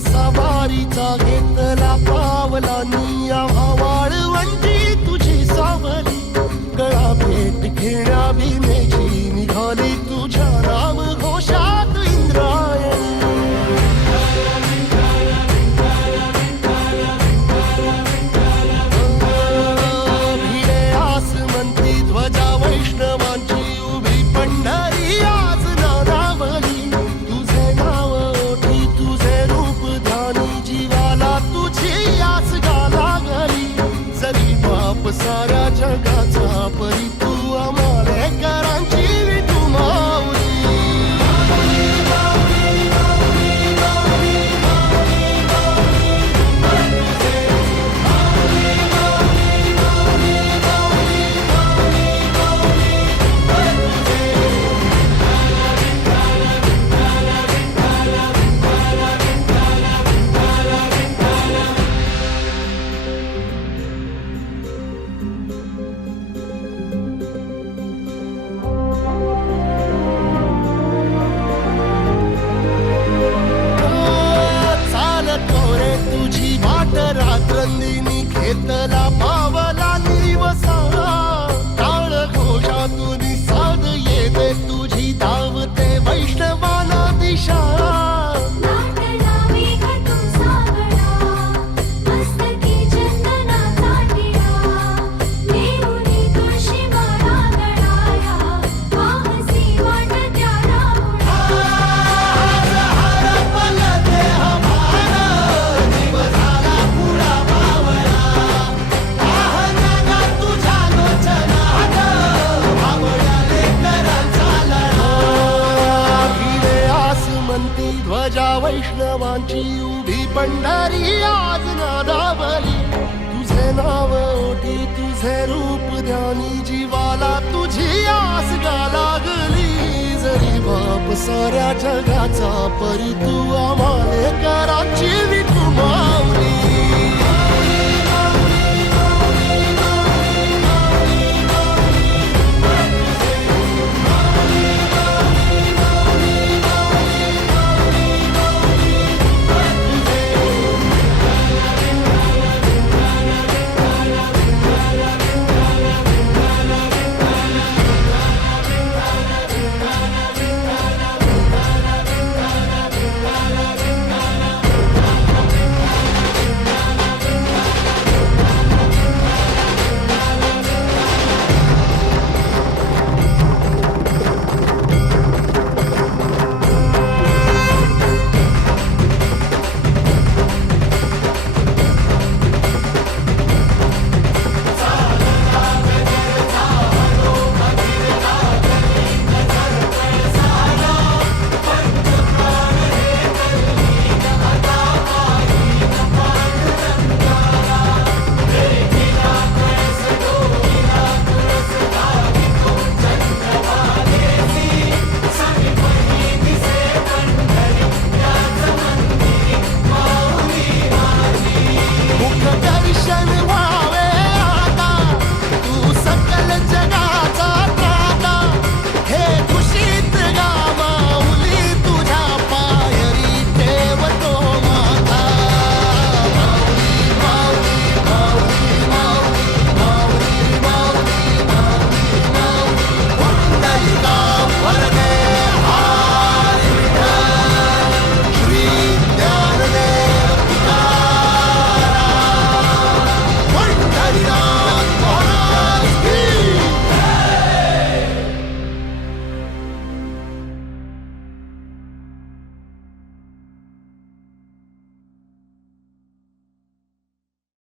सवारीचा घेतला पावलानी आम्हा वाळवंटी तुझी सावली गळा भेट घेण्या भिनेची निघाली तुझ्या नाम घोषात इंद्रायणी भिडे आसमंती ध्वजा वैष्णवांची उभी पंढरी आज नादावली तुझे नाव ओठी तुझे रूप ध्यानी जीवाला तुझी आस गाला गली जरी बाप साऱ्या जगाचा परी तू आम्हाले करांची विठू माऊली तुझी वाट रात्रंदिनी घेतला पावला निवसा टाळ घोषातून साध येते तुझी धावते वैष्णवाना दिशा ध्वजा वैष्णवांची उभी पंढरी आज नादावली तुझे नाव ओठी तुझे रूप ध्यानी जीवाला तुझी आस गा लागली जरी बाप साऱ्या जगाचा परी तू आम्हाले कराची विठू